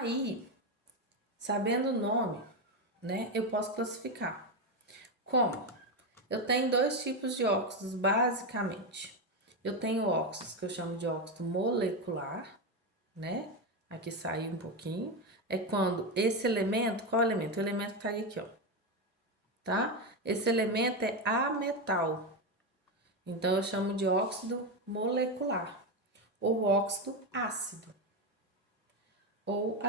Aí, sabendo o nome, né, eu posso classificar. Como? Eu tenho dois tipos de óxidos, basicamente. Eu tenho óxidos que eu chamo de óxido molecular, né? Aqui saiu um pouquinho. É quando esse elemento, qual elemento? O elemento que tá aqui, ó. Tá? Esse elemento é ametal. Então, eu chamo de óxido molecular. Ou óxido ácido. Ou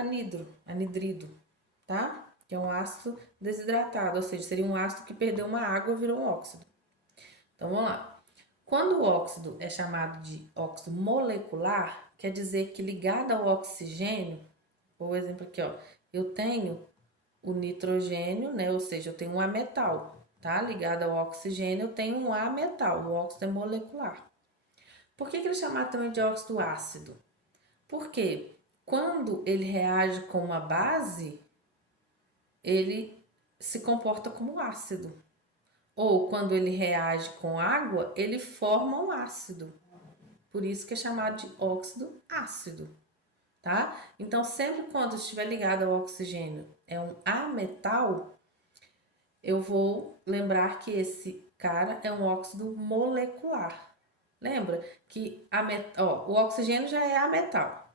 anidrido, tá? Que é um ácido desidratado, ou seja, seria um ácido que perdeu uma água e virou um óxido. Então, vamos lá. Quando o óxido é chamado de óxido molecular, quer dizer que ligado ao oxigênio, por exemplo aqui, ó, eu tenho o nitrogênio, né? Ou seja, eu tenho um ametal, tá? Ligado ao oxigênio, eu tenho um ametal, o óxido é molecular. Por que ele é chamado também de óxido ácido? Porque quando ele reage com uma base, ele se comporta como ácido. Ou quando ele reage com água, ele forma um ácido. Por isso que é chamado de óxido ácido, tá? Então, sempre quando estiver ligado ao oxigênio é um ametal, eu vou lembrar que esse cara é um óxido molecular. Lembra que o oxigênio já é ametal.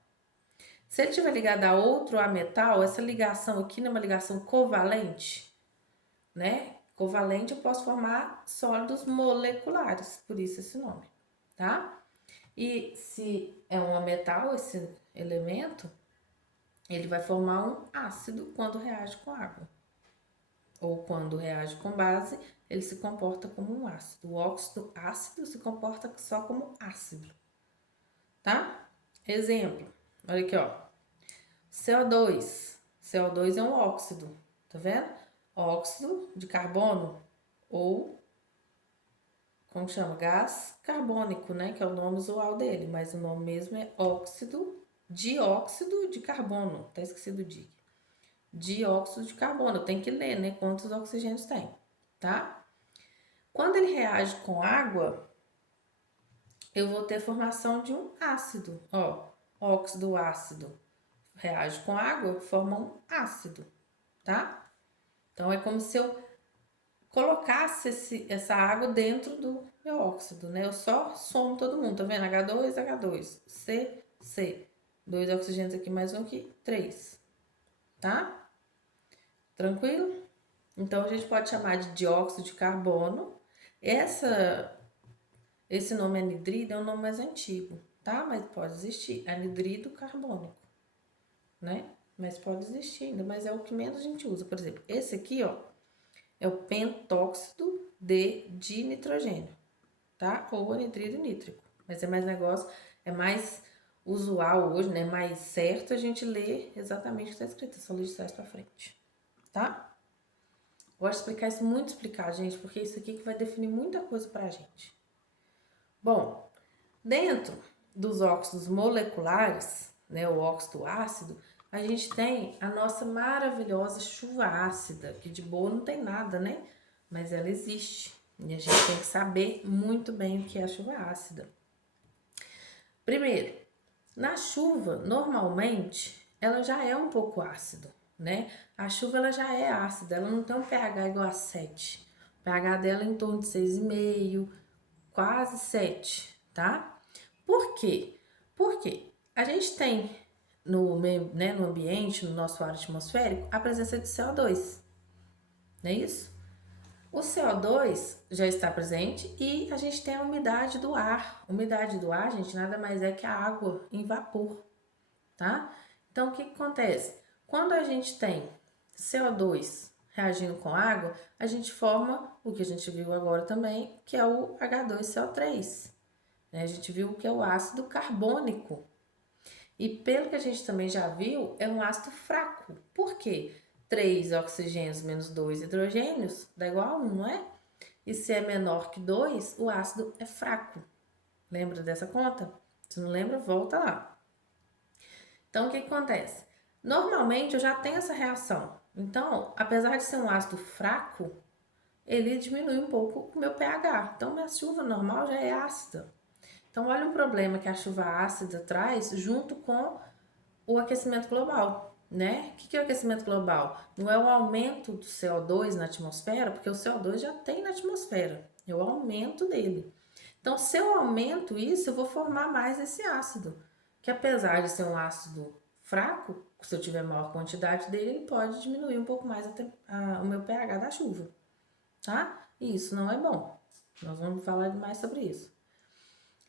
Se ele estiver ligado a outro ametal, essa ligação aqui não é uma ligação covalente, né? Covalente eu posso formar sólidos moleculares, por isso esse nome, tá? E se é um ametal, esse elemento, ele vai formar um ácido quando reage com água. Ou quando reage com base, ele se comporta como um ácido. O óxido ácido se comporta só como ácido, tá? Exemplo, olha aqui, ó. CO2. CO2 é um óxido, tá vendo? Óxido de carbono ou, como chama? Gás carbônico, né? Que é o nome usual dele, mas o nome mesmo é dióxido de carbono. Tá esquecido de dióxido de carbono. Tem que ler, né? Quantos oxigênios tem, tá? Quando ele reage com água, eu vou ter formação de um ácido, ó. Óxido ácido reage com água, forma um ácido, tá? Então, é como se eu colocasse essa água dentro do meu óxido, né? Eu só somo todo mundo, tá vendo? H2, H2, C, C. 2 oxigênios aqui, mais um aqui, 3, tá? Tranquilo? Então, a gente pode chamar de dióxido de carbono. Esse nome anidrido é um nome mais antigo, tá? Mas pode existir anidrido carbônico, né? Mas pode existir ainda, mas é o que menos a gente usa. Por exemplo, esse aqui, ó, é o pentóxido de nitrogênio, tá? Ou anidrido nítrico. Mas é mais negócio, é mais usual hoje, né? Mais certo a gente ler exatamente o que está escrito, é só ler de trás para frente, tá? Gosto de explicar isso muito explicar, gente, porque isso aqui que vai definir muita coisa pra gente. Bom, dentro dos óxidos moleculares, né, o óxido ácido, a gente tem a nossa maravilhosa chuva ácida, que de boa não tem nada, né? Mas ela existe. E a gente tem que saber muito bem o que é a chuva ácida. Primeiro, na chuva, normalmente, ela já é um pouco ácido, né? A chuva ela já é ácida, ela não tem um pH igual a 7. O pH dela é em torno de 6,5, quase 7, tá? Por quê? Porque a gente tem no ambiente, no nosso ar atmosférico, a presença de CO2, não é isso? O CO2 já está presente e a gente tem a umidade do ar. A umidade do ar, gente, nada mais é que a água em vapor, tá? Então, o que acontece? Quando a gente tem CO2 reagindo com água, a gente forma o que a gente viu agora também, que é o H2CO3. Né? A gente viu que é o ácido carbônico. E pelo que a gente também já viu, é um ácido fraco. Por quê? 3 oxigênios menos 2 hidrogênios dá igual a 1, não é? E se é menor que 2, o ácido é fraco. Lembra dessa conta? Se não lembra, volta lá. Então, o que acontece? Normalmente eu já tenho essa reação. Então, apesar de ser um ácido fraco, ele diminui um pouco o meu pH. Então, minha chuva normal já é ácida. Então, olha um problema que a chuva ácida traz junto com o aquecimento global. né? O que é o aquecimento global? Não é o aumento do CO2 na atmosfera, porque o CO2 já tem na atmosfera, é o aumento dele. Então, se eu aumento isso, eu vou formar mais esse ácido, que apesar de ser um ácido fraco, se eu tiver maior quantidade dele, ele pode diminuir um pouco mais o meu pH da chuva, tá? E isso não é bom. Nós vamos falar mais sobre isso.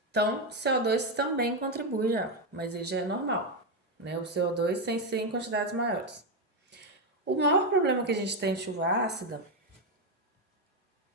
Então, CO2 também contribui já, mas ele já é normal, né? O CO2 sem ser em quantidades maiores. O maior problema que a gente tem em chuva ácida